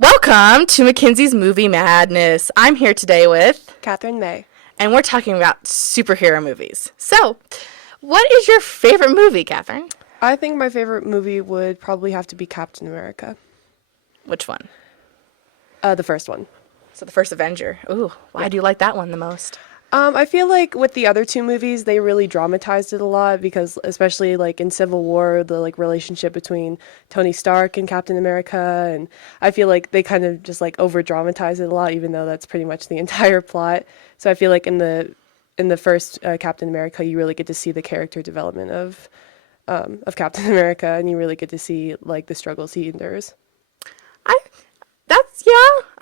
Welcome to MacKenzie's Movie Madness. I'm here today with Kayte May. And we're talking about superhero movies. So, what is your favorite movie, Catherine? I think my favorite movie would probably have to be Captain America. Which one? The first one. So the first Avenger. Ooh, why do you like that one the most? I feel like with the other two movies, they really dramatized it a lot because, especially like in Civil War, the like relationship between Tony Stark and Captain America, and I feel like they kind of just like over dramatized it a lot, even though that's pretty much the entire plot. So I feel like in the first Captain America, you really get to see the character development of Captain America, and you really get to see like the struggles he endures.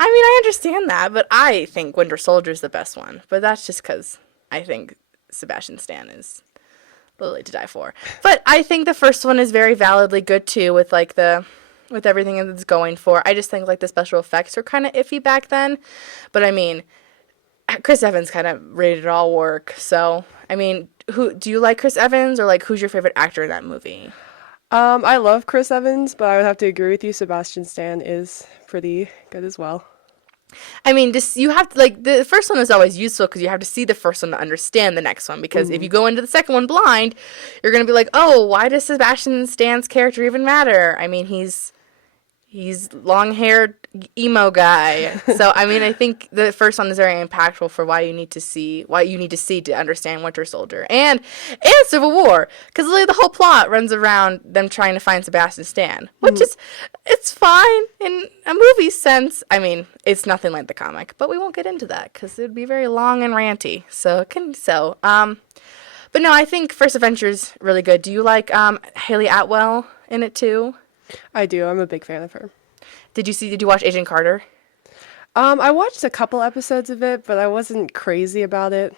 I understand that, but I think Winter Soldier is the best one. But that's just because I think Sebastian Stan is literally to die for. But I think the first one is very validly good too, with with everything it's going for. I just think like the special effects were kind of iffy back then. But I mean, Chris Evans kind of rated it all work. So I mean, who do you like, Chris Evans, or like who's your favorite actor in that movie? I love Chris Evans, but I would have to agree with you. Sebastian Stan is pretty good as well. I mean, just you have to like the first one is always useful because you have to see the first one to understand the next one. Because if you go into the second one blind, you're gonna be like, oh, why does Sebastian Stan's character even matter? I mean, he's long-haired emo guy. So I mean, I think the first one is very impactful for why you need to see to understand Winter Soldier and Civil War, because literally the whole plot runs around them trying to find Sebastian Stan, which is it's fine in a movie sense. I mean, it's nothing like the comic, but we won't get into that because it would be very long and ranty. But no, I think First Adventure is really good. Do you like Haley Atwell in it too? I do. I'm a big fan of her. Did you watch Agent Carter? I watched a couple episodes of it, but I wasn't crazy about it.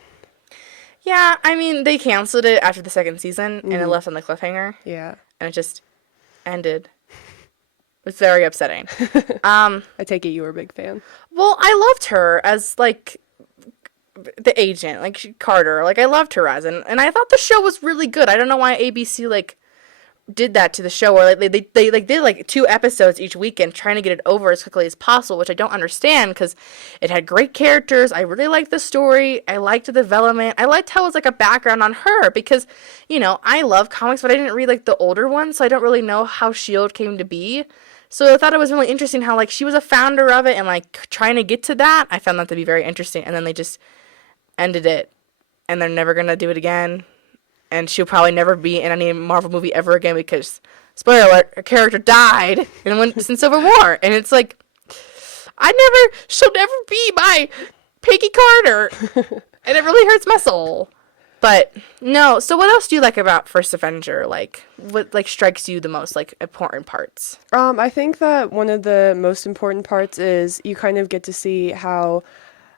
Yeah, I mean, they canceled it after the second season, and it left on the cliffhanger. Yeah. And it just ended. It was very upsetting. I take it you were a big fan. Well, I loved her as, like, the agent, like, Carter. Like, I loved her as, and I thought the show was really good. I don't know why ABC, like, did that to the show, or like they like did like 2 episodes each weekend trying to get it over as quickly as possible, which I don't understand because it had great characters. I really liked the story. I liked the development. I liked how it was like a background on her because, you know, I love comics, but I didn't read like the older ones, so I don't really know how S.H.I.E.L.D. came to be. So I thought it was really interesting how like she was a founder of it and like trying to get to that. I found that to be very interesting, and then they just ended it, and they're never gonna do it again. And she'll probably never be in any Marvel movie ever again because, spoiler alert, her character died in Civil War. And it's like, she'll never be my Peggy Carter. And it really hurts my soul. But, no, so what else do you like about First Avenger? Like, what, like, strikes you the most, like, important parts? I think that one of the most important parts is you kind of get to see how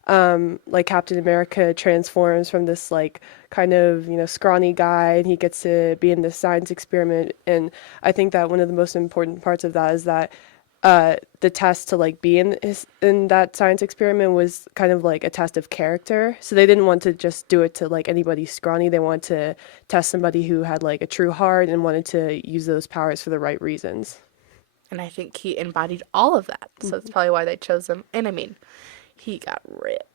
like Captain America transforms from this like kind of, you know, scrawny guy, and he gets to be in this science experiment. And I think that one of the most important parts of that is that the test to like be in that science experiment was kind of like a test of character. So they didn't want to just do it to like anybody scrawny. They wanted to test somebody who had like a true heart and wanted to use those powers for the right reasons. And I think he embodied all of that. So that's probably why they chose him. And I mean, he got ripped.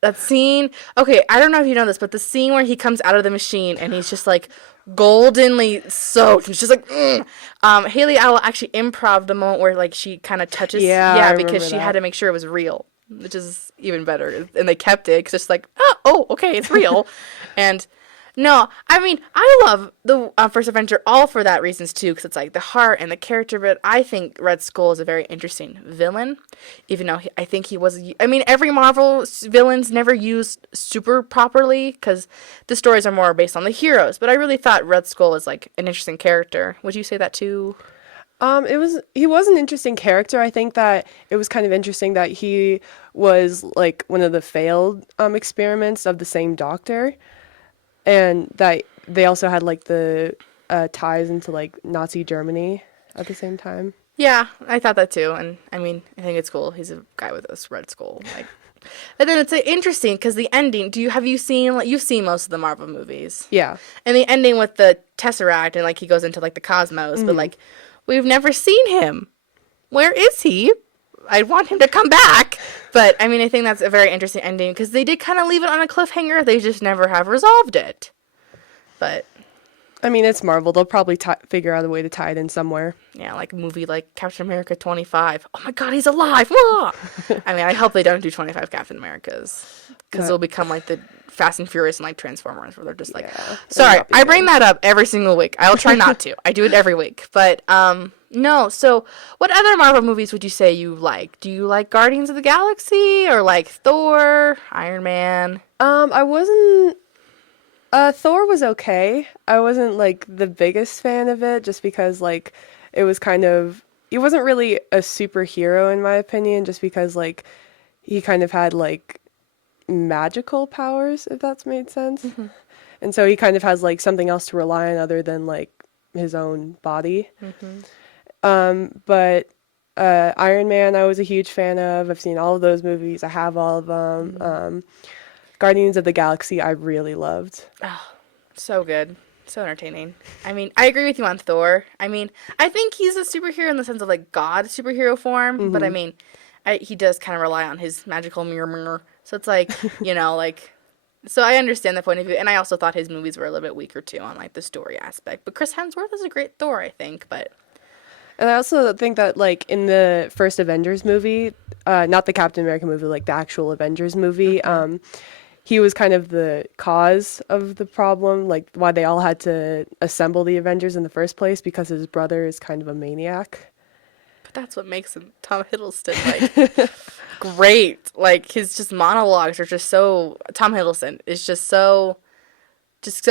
That scene, okay, I don't know if you know this, but the scene where he comes out of the machine and he's just like goldenly soaked, he's just like Haley Atwell actually improv the moment where like she kind of touches, because she had to make sure it was real, which is even better, and they kept it because it's like, oh okay, it's real. And no, I mean, I love the First Adventure all for that reasons too, because it's like the heart and the character. But I think Red Skull is a very interesting villain, even though I think he was. I mean, every Marvel villain's never used super properly because the stories are more based on the heroes. But I really thought Red Skull was like an interesting character. Would you say that too? He was an interesting character. I think that it was kind of interesting that he was like one of the failed experiments of the same doctor. And that they also had, like, the ties into, like, Nazi Germany at the same time. Yeah, I thought that too. And, I mean, I think it's cool. He's a guy with this red skull. Like, but then it's interesting because the ending, you've seen most of the Marvel movies. Yeah. And the ending with the Tesseract and, like, he goes into, like, the cosmos. But, like, we've never seen him. where is he? I want him to come back. But, I mean, I think that's a very interesting ending because they did kind of leave it on a cliffhanger. They just never have resolved it. But, I mean, it's Marvel. They'll probably figure out a way to tie it in somewhere. yeah, like a movie like Captain America 25. Oh my god, he's alive! Whoa! I mean, I hope they don't do 25 Captain Americas because it'll become like the Fast and Furious and like Transformers where they're just like, Yeah, sorry, I bring that up every single week. I'll try not to. I do it every week. But, no, so what other Marvel movies would you say you like? Do you like Guardians of the Galaxy or like Thor, Iron Man? I wasn't. Thor was okay. I wasn't like the biggest fan of it just because like it was kind of. He wasn't really a superhero in my opinion, just because like he kind of had like magical powers, if that's made sense. Mm-hmm. And so he kind of has like something else to rely on other than like his own body. Mm-hmm. But Iron Man, I was a huge fan of. I've seen all of those movies. I have all of them. Mm-hmm. Guardians of the Galaxy, I really loved. Oh, so good. So entertaining. I mean, I agree with you on Thor. I mean, I think he's a superhero in the sense of like God superhero form, but I mean, he does kind of rely on his magical mirror. So it's like, like, so I understand the point of view. And I also thought his movies were a little bit weaker too on like the story aspect. But Chris Hemsworth is a great Thor, I think. But And I also think that like in the first Avengers movie, not the Captain America movie, like the actual Avengers movie, he was kind of the cause of the problem, like why they all had to assemble the Avengers in the first place because his brother is kind of a maniac. But that's what makes him Tom Hiddleston like great. Like his just monologues are just so Tom Hiddleston is just so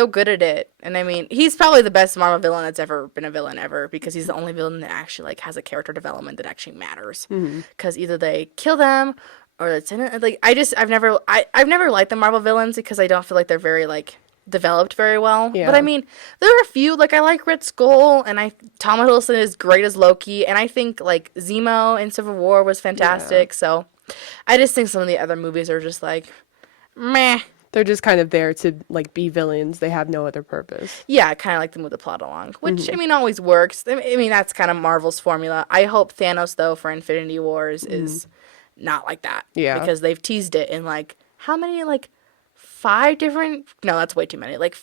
good at it. And I mean, he's probably the best Marvel villain that's ever been a villain ever because he's the only villain that actually like has a character development that actually matters. Because either they kill them or it's in it. Like I've never liked the Marvel villains because I don't feel like they're very like developed very well. Yeah. But I mean, there are a few like I like Red Skull and Tom Hiddleston is great as Loki and I think like Zemo in Civil War was fantastic. Yeah. So I just think some of the other movies are just like meh. They're just kind of there to like be villains. They have no other purpose. Yeah, kind of like to move the plot along, which I mean always works. I mean that's kind of Marvel's formula. I hope Thanos though for Infinity Wars is not like that. Yeah. Because they've teased it in like how many like 5 different? No, that's way too many. Like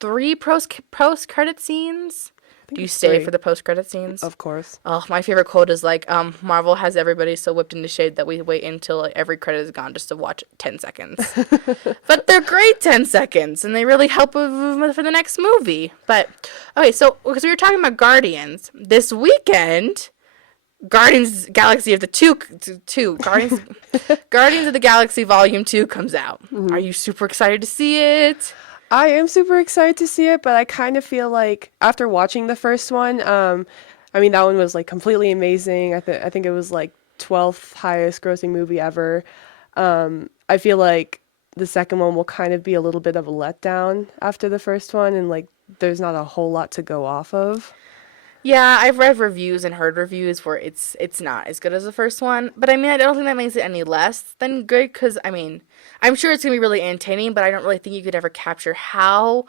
3 post credit scenes. Do you stay 3. for the post credit scenes? Of course. Oh, my favorite quote is like, Marvel has everybody so whipped into shade that we wait until like, every credit is gone just to watch 10 seconds. But they're great 10 seconds, and they really help for the next movie. But, okay, so, because we were talking about Guardians, this weekend, Guardians Galaxy of the Guardians of the Galaxy Volume 2 comes out. Are you super excited to see it? I am super excited to see it, but I kind of feel like after watching the first one, I mean, that one was like completely amazing. I think it was like 12th highest grossing movie ever. I feel like the second one will kind of be a little bit of a letdown after the first one, and like there's not a whole lot to go off of. Yeah, I've read reviews and heard reviews where it's not as good as the first one. But I mean, I don't think that makes it any less than good because, I mean, I'm sure it's going to be really entertaining, but I don't really think you could ever capture how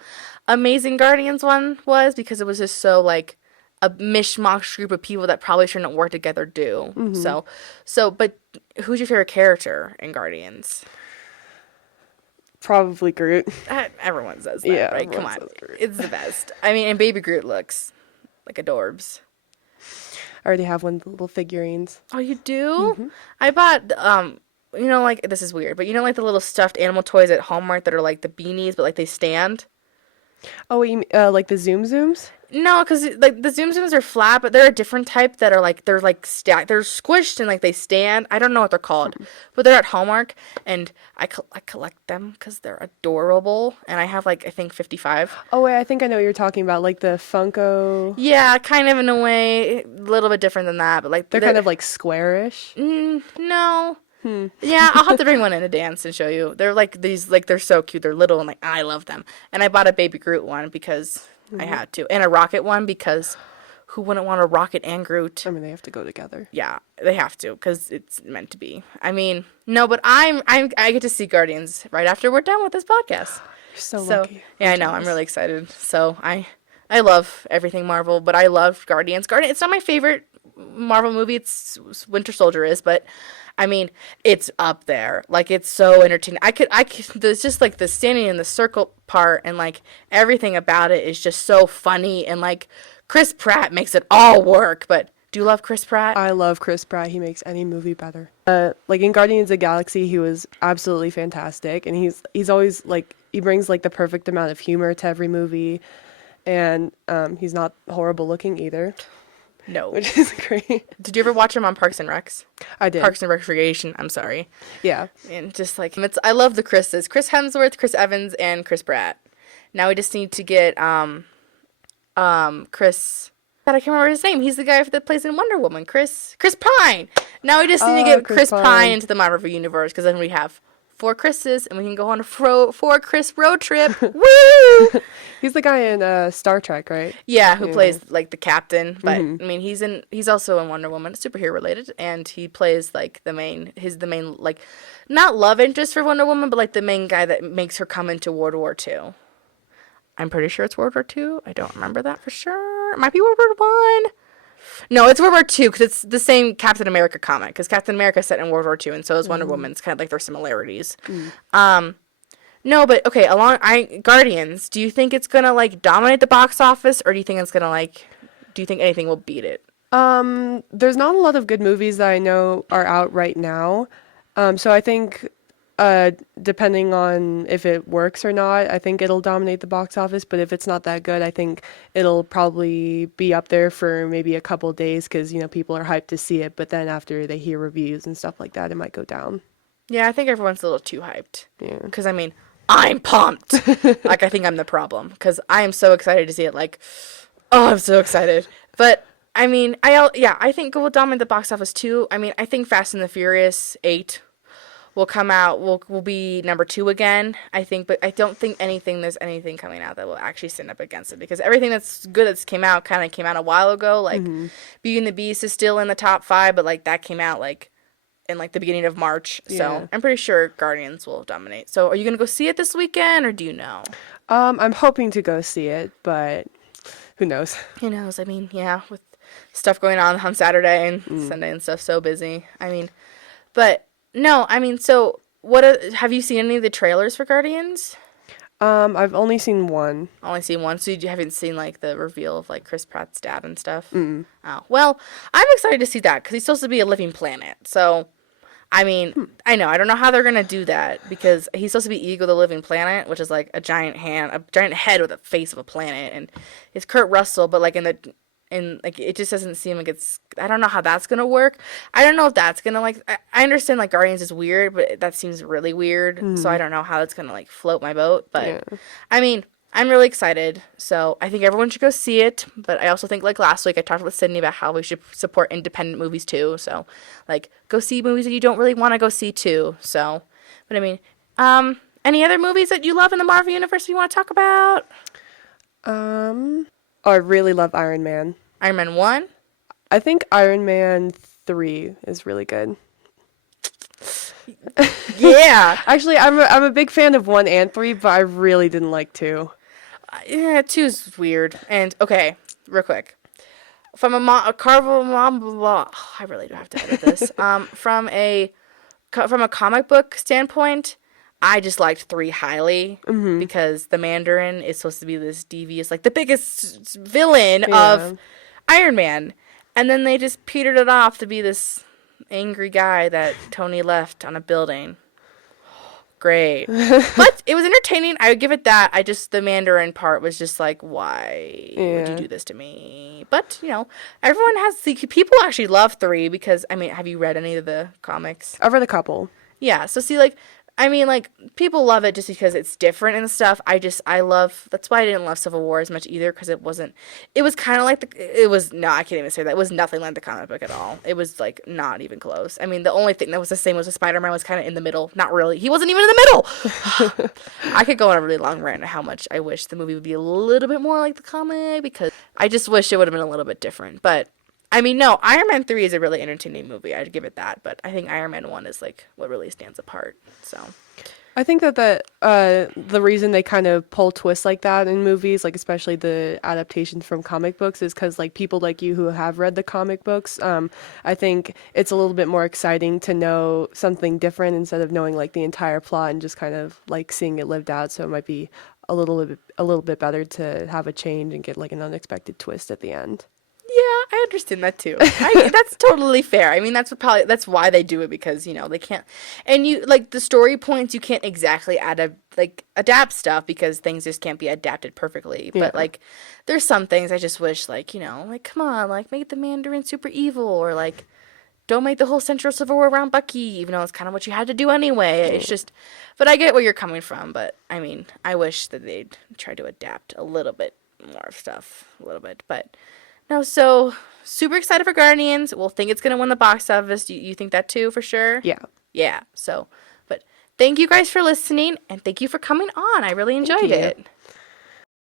amazing Guardians 1 was because it was just so, like, a mishmash group of people that probably shouldn't work together do. But who's your favorite character in Guardians? Probably Groot. Everyone says that, right? Come on. It's the best. I mean, and Baby Groot looks like adorbs. I already have one of the little figurines. Oh, you do? I bought, like, this is weird, but like the little stuffed animal toys at Hallmark that are like the beanies, but like they stand? Oh, wait, like the Zoom Zooms? No, because like the Zoom Zooms are flat, but they're a different type that are like they're stacked, they're squished and like they stand. I don't know what they're called, but they're at Hallmark, and I collect them because they're adorable. And I have like I think 55. Oh wait, I think I know what you're talking about, like the Funko. Yeah, kind of in a way, a little bit different than that, but like they're kind of like squarish. No. Yeah, I'll have to bring one in to dance and show you. They're like these, like they're so cute. They're little and like I love them. And I bought a Baby Groot one because I had to, and a Rocket one because who wouldn't want a Rocket and Groot? I mean, they have to go together. Yeah, they have to because it's meant to be. I mean, no, but I get to see Guardians right after we're done with this podcast. You're so lucky. Yeah, I know. I'm really excited. So I love everything Marvel, but I love Guardians. It's not my favorite Marvel movie it's Winter Soldier is, but I mean, it's up there. Like, it's so entertaining. There's just like the standing in the circle part and like everything about it is just so funny. And like Chris Pratt makes it all work. But do you love Chris Pratt? I love Chris Pratt. He makes any movie better. Like in Guardians of the Galaxy, he was absolutely fantastic, and he's always like he brings like the perfect amount of humor to every movie, and he's not horrible looking either, No. which is great. Did you ever watch him on Parks and Recs? I did. Parks and Recreation. I'm sorry. Yeah. And just like I love the Chris's. Chris Hemsworth, Chris Evans, and Chris Pratt. Now we just need to get Chris. God, I can't remember his name. He's the guy that plays in Wonder Woman. Chris Pine. Now we just need to get Chris Pine into the Marvel universe because then we have 4 Chris's and we can go on a 4 Chris road trip. Woo! He's the guy in Star Trek, right? Yeah, who plays like the captain. But I mean, he's also in Wonder Woman, superhero related, and he plays like the main like not love interest for Wonder Woman, but like the main guy that makes her come into World War II. I'm pretty sure it's World War II. I don't remember that for sure. It might be World War One. No, it's World War II because it's the same Captain America comic. Because Captain America is set in World War II, and so is Wonder Woman. It's kind of like their similarities. No, but okay. Guardians. Do you think it's gonna like dominate the box office, or do you think it's gonna like? Do you think anything will beat it? There's not a lot of good movies that I know are out right now, so I think. Depending on if it works or not, I think it'll dominate the box office. But if it's not that good, I think it'll probably be up there for maybe a couple days because, people are hyped to see it. But then after they hear reviews and stuff like that, it might go down. Yeah, I think everyone's a little too hyped. Yeah. Because, I mean, I'm pumped. Like, I think I'm the problem. Because I am so excited to see it. Like, oh, I'm so excited. But, I mean, I think it will dominate the box office too. I mean, I think Fast and the Furious 8 will come out, will be number 2 again, I think, but I don't think there's anything coming out that will actually stand up against it, because everything that's good that's came out a while ago, like, Beauty and the Beast is still in the top 5, but, like, that came out, like, in, like, the beginning of March, so I'm pretty sure Guardians will dominate. So, are you gonna go see it this weekend, or do you know? I'm hoping to go see it, but who knows? Who knows? I mean, yeah, with stuff going on Saturday and Sunday and stuff, so busy. I mean, but... No, I mean, so have you seen any of the trailers for Guardians? I've only seen one. Only seen one, so you haven't seen like the reveal of like Chris Pratt's dad and stuff. Oh, well, I'm excited to see that because he's supposed to be a living planet. So, I mean, I don't know how they're gonna do that because he's supposed to be Ego the Living Planet, which is like a giant head with a face of a planet, and it's Kurt Russell, but like like it just doesn't seem like it's. I don't know how that's gonna work. I don't know if that's gonna like. I understand like Guardians is weird, but that seems really weird. So I don't know how it's gonna like float my boat. But I mean, I'm really excited. So I think everyone should go see it. But I also think like last week I talked with Sydney about how we should support independent movies too. So like go see movies that you don't really want to go see too. So, but I mean, any other movies that you love in the Marvel universe you want to talk about? Oh, I really love Iron Man. Iron Man 1? I think Iron Man 3 is really good. Yeah. Actually, I'm a big fan of 1 and 3, but I really didn't like 2. Yeah, 2's weird. And, okay, real quick. From a Carvel mom, I really do have to edit this. From a comic book standpoint, I just liked 3 highly because the Mandarin is supposed to be this devious, like the biggest villain of Iron Man. And then they just petered it off to be this angry guy that Tony left on a building. Great. But it was entertaining. I would give it that. The Mandarin part was just like, why would you do this to me? But, everyone people actually love 3 because, I mean, have you read any of the comics? I've read a couple. Yeah, so see, like, I mean, like, people love it just because it's different and stuff. That's why I didn't love Civil War as much either, because it was kind of like I can't even say that. It was nothing like the comic book at all. It was, like, not even close. I mean, the only thing that was the same was Spider-Man was kind of in the middle. Not really. He wasn't even in the middle! I could go on a really long rant on how much I wish the movie would be a little bit more like the comic, because I just wish it would have been a little bit different. But, I mean, no, Iron Man 3 is a really entertaining movie. I'd give it that. But I think Iron Man 1 is, like, what really stands apart. So, I think that the reason they kind of pull twists like that in movies, like especially the adaptations from comic books, is because like people like you who have read the comic books, I think it's a little bit more exciting to know something different instead of knowing like the entire plot and just kind of like seeing it lived out. So it might be a little bit better to have a change and get like an unexpected twist at the end. Yeah, I understand that too. That's totally fair. I mean, that's why they do it, because they can't, and you like the story points, you can't exactly adapt stuff because things just can't be adapted perfectly. Yeah. But like, there's some things I just wish like come on, like make the Mandarin super evil, or like don't make the whole Central Civil War around Bucky, even though it's kind of what you had to do anyway. It's just, but I get where you're coming from. But I mean, I wish that they'd try to adapt a little bit more stuff, a little bit, but. No, so super excited for Guardians. We'll think it's gonna win the box office. You think that too, for sure? Yeah. Yeah. So, but thank you guys for listening, and thank you for coming on. I really enjoyed you. it.